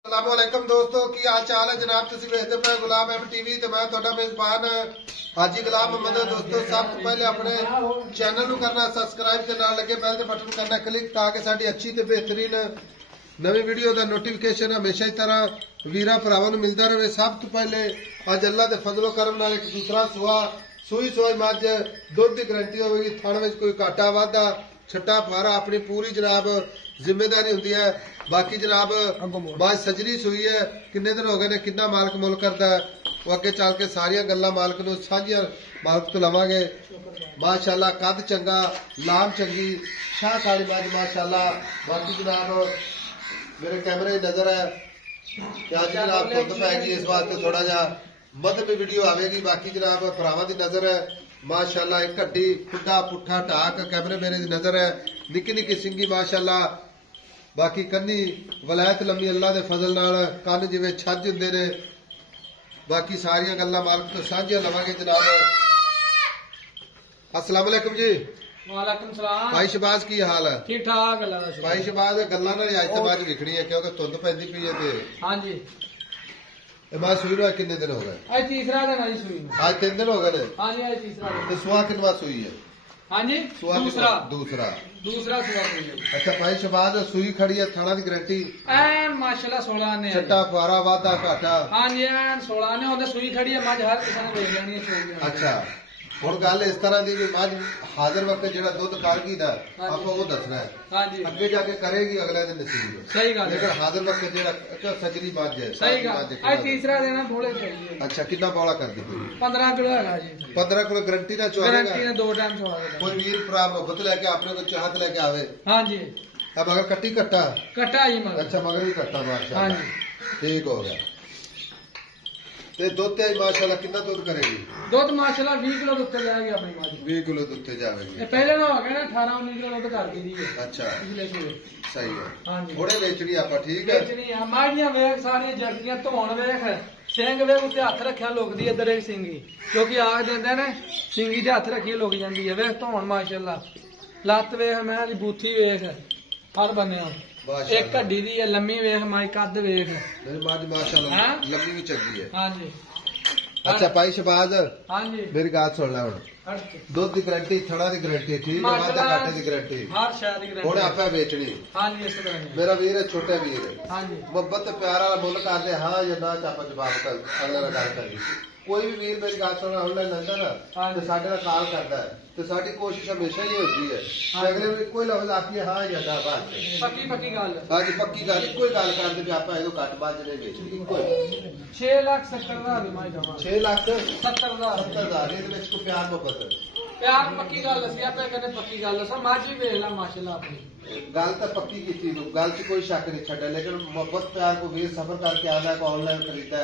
अस्सलामुअलैकुम दोस्तों की हाल चाल है जनाब। तुम वेखते पे गुलाम एम टीवी ते मैं तुहाडा मेजबान हाजी गुलाम मोहम्मद। दोस्तों सब तो पहले अपने चैनल नू करना सब्सक्राइब ते नाल लगे बेल दे बटन करना क्लिक ताकि साडी अच्छी ते बेहतरीन नवी वीडियो का नोटिफिकेशन हमेशा ही तरह वीरा भरावां नू मिलता रहे। सब तो पहले अज अल्लाह के फजलो करम नाल एक दूसरा सूई सोई मज दुध की गारंटी होगी। थण में कोई घाटा वाधा छट्टा फारा अपनी पूरी जनाब जिम्मेदारी होंगी है। बाकी जनाब बाज सजरी सुई है किन्ने दिन हो गए ने किन्ना मालक मुल करता है वो अगे चल के सारिया गल्लां मालक नू साझियां मालक तो लवांगे। माशाअल्लाह कद चंगा लाम चंगी शाह काली मज माशाअल्लाह। बाकी जनाब मेरे कैमरे नजर है कि अज जनाब धुंध पैगी इस वास्ते थोड़ा जा मध में वीडियो आवेगी। बाकी जनाब भरावां दी नजर है माशाअल्लाह एक हड्डी खुड्डा पुट्ठा ढाक कैमरे मेरे दी नजर है निक्की निक्की सिंगी माशाअल्लाह। बाकी कन्नी वलायत लम्मी अल्लाह दे फजल नाल कन्न जिवें छज हुंदे ने। बाकी सारियां गल्लां मालक तो साझियां लवांगे जनाब। अस्सलाम वालेकुम जी। वालेकुम सलाम भाई शहबाज की हाल है? ठीक ठाक भाई शहबाज गल्लां ना अज तो बाद विखणी है क्योंकि धुंध पैंदी पई है ते हां जी मैं सुई नु किन्ने दिन हो गए? आज तीसरा दिन आई सुई आज 3 दिन हो गए। हां जी आज तीसरा दिन। तो सुहा किनवा सुई है? हां जी दूसरा दूसरा सुहा सुई। अच्छा भाई शहबाज सुई खड़ी है थाना की गारंटी एन माशाल्लाह 16 ने छट्टा फारा वाधा घाटा। हां जी एन 16 ने ओंदे सुई खड़ी है मज हर किसी ने देख लेनी है छोड़। अच्छा हुण गल इस तरह की मज हाजिर वक्त जेड़ा दुध कर गई ना आपको वो दसना है। हां जी अगे जाके करेगी अगले दिन नसीब। सही गल है लेकिन हाजिर वक्त जेड़ा सजरी मज है सही गल। आज तीसरा दिन है थोड़े चाहिए। अच्छा कितना बौला कर दी? 15 किलो है जी। 15 किलो गारंटी ना चुआएगा? गारंटी ने 2 टाइम चुआएगा। कोई वीर भरा मोहब्बत लेके अपने को चाहत लेके आवे। हां जी अब अगर कट्टी कट्टा ही मगर। अच्छा मगर भी कट्टा माशाल्लाह। हां जी ठीक हो गया। ते दुध ते माशाल्लाह कितना दुध करेगी? दुध माशाल्लाह 20 किलो दुध जाएगी अपनी मां 20 किलो दुध जाएगी। पहले ना हो गया ना 18-19 किलो दुध कर दी है। अच्छा पिछले सूबे सही है। हां जी थोड़े बेचनी आपा ठीक है। बेचनी है माड़ियां वेख सारी जर्दियां धोण वेख सिंग वेख उत्ते हथ रखिया लुकदी इधर एक सिंगी क्योंकि आग देंदे ने सिंगी दे हथ रखी लुक जांदी है। वेख धोण माशाल्लाह लत वेख मैं दी बूथी वेख हर बन्ने एक हड्डी दी है लम्मी वेख माई कद वेख माशाल्लाह लम्मी भी चंगी है। हां जी अच्छा भाई शहबाज हां जी मेरी बात सुन ले हुण दुध की गारंटी थड़ा की गारंटी ठीक है वाधा घाटे की गारंटी हर शय दी गारंटी। हुण आपा बेचनी हां जी इस तरह मेरा वीर है छोटे वीर हां जी मोहब्बत प्यार वाला मुल करदे हां या ना चापा जवाब कर अगले नाल गल करी। कोई भी वीर मेरी गल सुन ऑनलाइन लंदा ना ते साडे नाल कॉल करदा है तो साडी कोशिश हमेशा ही होती है अगले कोई लफ्ज आखिए हां या ना बात पक्की गल। हां जी पक्की गल कोई गल करदे कि आपा इदो घट बाज नहीं बेचनी। कोई 6,70,000 दी माई जमा 6,70,000 ਇਹਦੇ ਵਿੱਚ ਕੋਈ ਪਿਆਰ ਮੁਹੱਬਤ प्यार पक्की गल दसी आपे कहने पक्की गल दसा मां जी वेख ला माशाल्लाह अपनी गल तो पक्की की गल च कोई शक नहीं छड़ा। लेकिन मोहब्बत प्यार को वीर सफर करके आना को ऑनलाइन खरीदा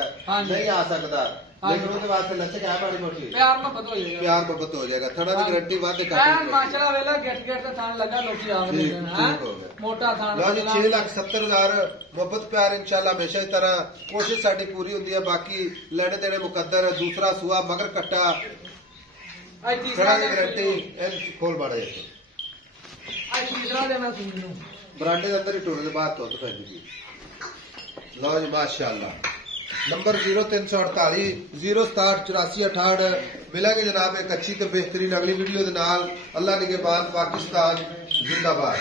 नहीं आ सकता लेकिन उसके वास्ते लचक है बड़ी मोटी प्यार मोहब्बत हो जाएगा। प्यार मोहब्बत हो जाएगा थोड़ा की गारंटी वादे का माशाल्लाह वेला गेट ते थान लगा लोकी आ गए हैं मोटा थान लो जी 6,70,000 मोहब्बत प्यार इंशाल्लाह हमेशा ही तरह कोशिश साडी पूरी होंदी है। बाकी लेने देने मुकद्दर दूसरा सुआ मगर कट्टा आज तीसरा की गारंटी एन खोल बाड़े आज तीसरा देना सुन लो बरांडे के अंदर ही टोरे के बाद तो पैंदी। लो जी माशाल्लाह नंबर 0348 067 84 68 मिलेंगे जनाब एक अच्छी तो बेहतरीन अगली वीडियो के नाल। अल्लाह निगहबान पाकिस्तान जिंदाबाद।